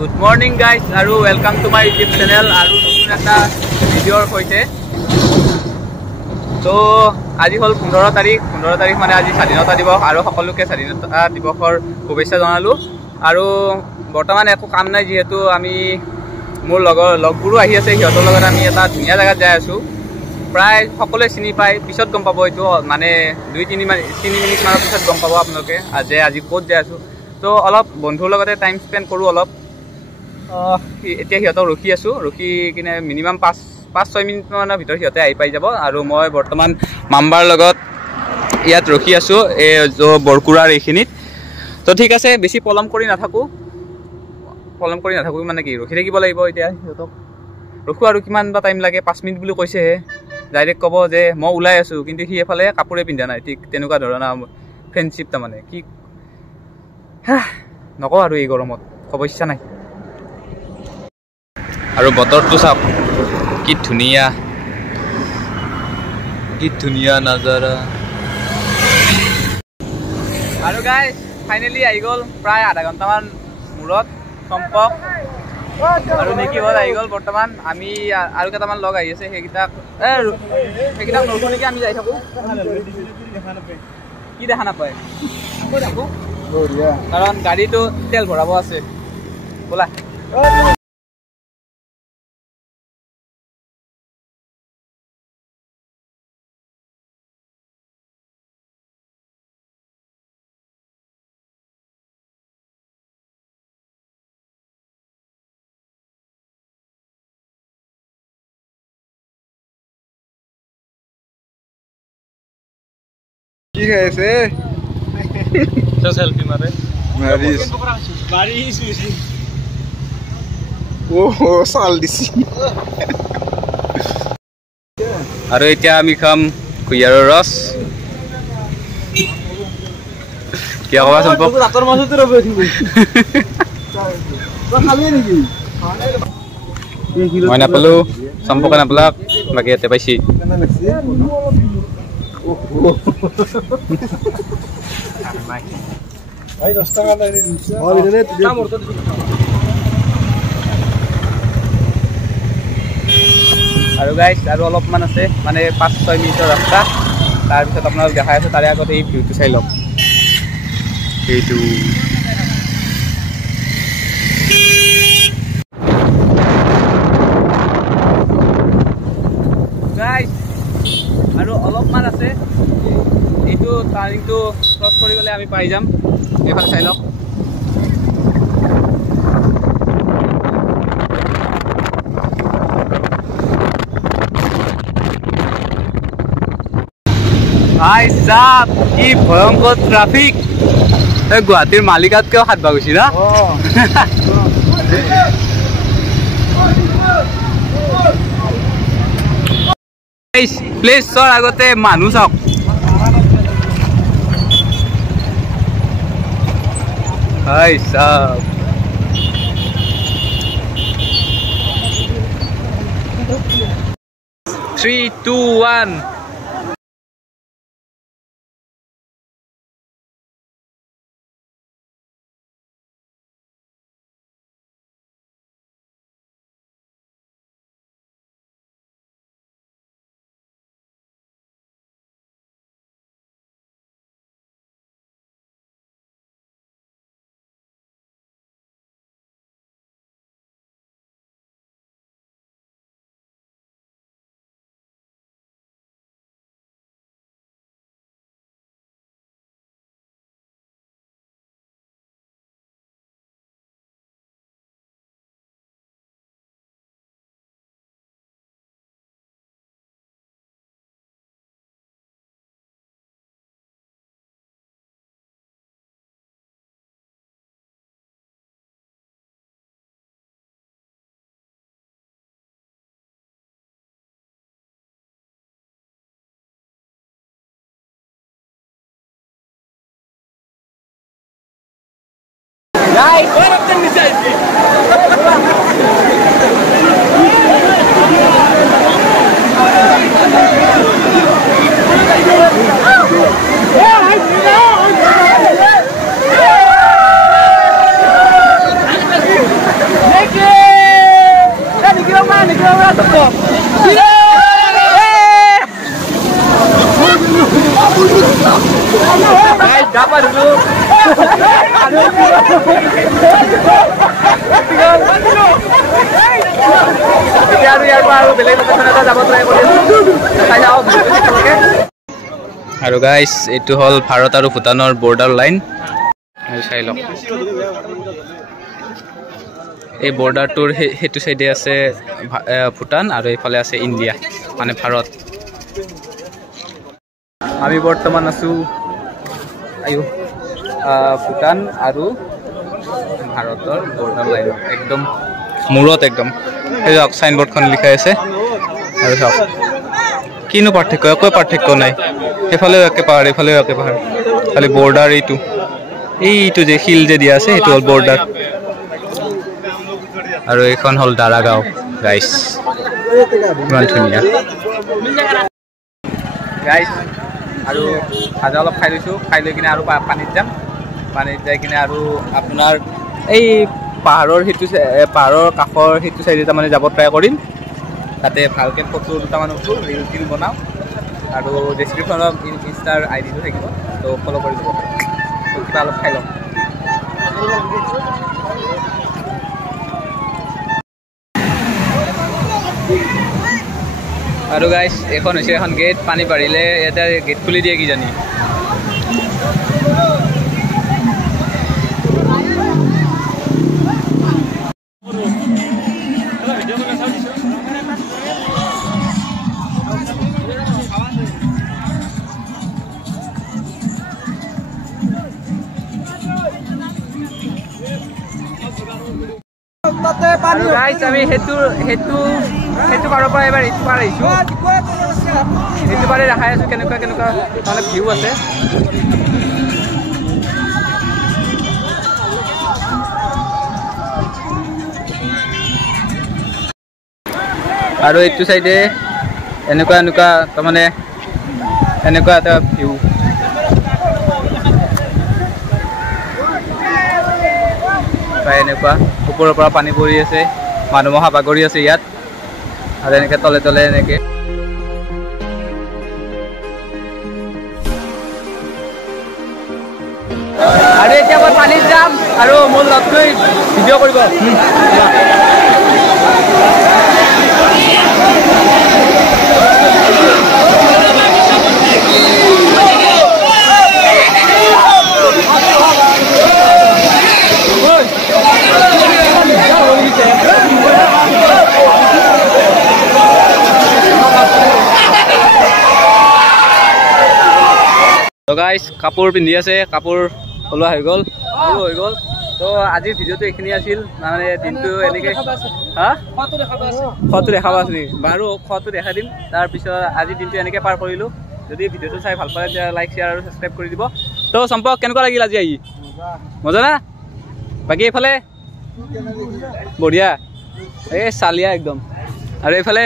Good morning guys আৰু welcome to my YouTube channel আৰু নতুন এটা ভিডিঅ'ৰ সৈতে তো আজি হল 15 তাৰিখ মানে আজি স্বাধীনতা দিৱস আৰু সকলোকে স্বাধীনতা দিৱসৰ শুভেচ্ছা জনালো আৰু বৰ্তমান একো কাম নাই যেহেতু আমি মোৰ লগবোৰো আহি আছে সিহঁতৰ লগত আমি এটা ধুনীয়া জায়গাত যাই আছো প্ৰায় সকলোৱে চিনি পায় পিছত গম পাব এইটো মানে 2-3 মিনিট মানৰ পিছত গম পাব আপোনালোকে আজি ক'ত যাই আছো তো অলপ বন্ধুৰ লগতে টাইম স্পেন্ড কৰো অলপ এতিয়া সিহঁতক ৰখি কিনে মিনিমাম 5-6 মিনিট মানৰ ভিতৰত সিহঁতে আহি পাই যাব আৰু মই বৰ্তমান মাম্বাৰ লগত ইয়াত ৰখি আছো এই বৰকুৰাৰ এইখিনিত তো ঠিক আছে বেছি পলম কৰি নাথাকো মানে কি ৰখি থাকিব লাগিব এতিয়া সিহঁতক ৰখো আৰু কিমান বা টাইম লাগে 5 মিনিট বুলি কৈছে ডাইৰেক্ট ক'ব যে মই ওলাই আছো কিন্তু সি এফালে কাপোৰে পিন্ধা নাই ঠিক তেনেকুৱা ধৰণৰ ফ্ৰেণ্ডশ্বিপ তাৰমানে কি নকওঁ আৰু এই গৰমত ক'ব ইচ্ছা নাই আৰু বতৰটো চাওক কি ধুনীয়া নাজাৰা আৰু গাইজ ফাইনেলি আহি গ'ল প্ৰায় আধা ঘণ্টামান মূৰত চম্পক আৰু নেকি হ'ল আহি গ'ল বৰ্তমান আমি আৰু কেইটামান লগ আহি আছে সেইকেইটাক নৰখো নেকি আমি যাই থাকোঁ কি দেখা নাপায় কাৰণ গাড়ীটো তেল ভৰাব আছে ব'লা কি খাইছে সেলফি মাৰে চাল দিছি আৰু এতিয়া আমি খাম কুঁহিয়াৰৰ ৰস কি ক'বা চম্পক ৰাতৰ মাজতে ৰ'ব মই নাপালো চম্পকে নাপালাক বাকী ইয়াতে পাইছি আৰু গাইজ আৰু অলপমান আছে মানে 5-6 মিনিটৰ ৰাস্তা তাৰপিছত আপোনালোক দেখাই আছে তাৰে আগত এই ভিউটো চাই লওক এইটো গাইজ আৰু অলপমান আছে এইটো টাৰ্ণিংটো ক্ৰছ কৰি গ'লে আমি পাই যাম এইফালে চাই লওক ভাই সাপ কি ভয়ংকৰ ট্ৰাফিক গুৱাহাটীৰ মালিগাঁৱতকেও হাত ভাগিছি না প্লেচৰ আগতে মানুহ চাওক হাই সাপ 3, 2, 1 Guys, what up in the selfie? Yeah, I know. Dapat dulu. আৰু গাইস এইটো হল ভাৰত আৰু ভূটানৰ বৰ্ডাৰ লাইন চাই লওক এই বৰ্ডাৰটোৰ হেতু সাইডে আছে ভূটান আৰু এইফালে আছে ইন্ডিয়া মানে ভাৰত আমি বৰ্তমান আছো ভূটান আৰু ভাৰতৰ বৰ্ডাৰ লাইন একদম মূৰত একদম এই সাইনবোৰ্ডখন লিখা আছে আৰু সব কিনো পাৰ্থক্য একো পাৰ্থক্য নাই এফালেও একে পাহাৰ এফালেও একে পাহাৰ খালি বৰ্ডাৰ এইটো যে হিল যে দিয়া আছে সেইটো হল বৰ্ডাৰ আৰু এইখন হল দাৰাগাঁও গাইস ইমান ধুনীয়া গাইস আৰু ভাজা অলপ খাই লৈছোঁ খাই লৈ কিনে আৰু পানীত যাম পানীত যাই কিনে আৰু আপোনাৰ এই পাহাৰৰ কাষৰ সেইটো চাইডে তাৰমানে যাব ট্ৰাই কৰিম তাতে ভালকৈ ফটো দুটামান উঠোঁ ৰিল টিল বনাওঁ আৰু ডেছক্ৰিপশ্যনত ইনষ্টাৰ আইডিটো থাকিব তো ফ'ল' কৰি দিব তো কিবা অলপ খাই ল'ম আৰু গাইছ এখন হৈছে এখন গেট পানী বাঢ়িলে ইয়াতে গেট খুলি দিয়ে কিজানি আমি সেইটো পাৰৰ পৰা এবাৰ এইটো পাৰ আহিছোঁ সেইটো পাৰে দেখাই আছোঁ কেনেকুৱা মানে ভিউ আছে আৰু এইটো চাইডে এনেকুৱা তাৰমানে এনেকুৱা এটা ভিউ এনেকুৱা ওপৰৰ পৰা পানী পৰি আছে মানুহ মহা বাগৰি আছে ইয়াত আৰু এনেকে তলে তলে এনেকে আৰু এতিয়া মই পানীত যাম আৰু মোৰ লগটোৱে ভিডিঅ' কৰিব তো গাইস কাপোৰ পিন্ধি আছে কাপোৰ খোলা হৈ গ'ল তো আজিৰ ভিডিঅ'টো এইখিনি আছিল মানে দিনটো এনেকে খোৱাটো দেখাব আছে নেকি বাৰু খোৱাটো দেখাই দিম তাৰপিছত আজিৰ দিনটো এনেকে পাৰ কৰিলোঁ যদি ভিডিঅ'টো চাই ভাল পালে তেতিয়া লাইক শ্বেয়াৰ আৰু ছাবস্ক্ৰাইব কৰি দিব তো চম্পক কেনেকুৱা লাগিল আজি আহি মজা না বাকী এইফালে বঢ়িয়া এই চালিয়া একদম আৰু এইফালে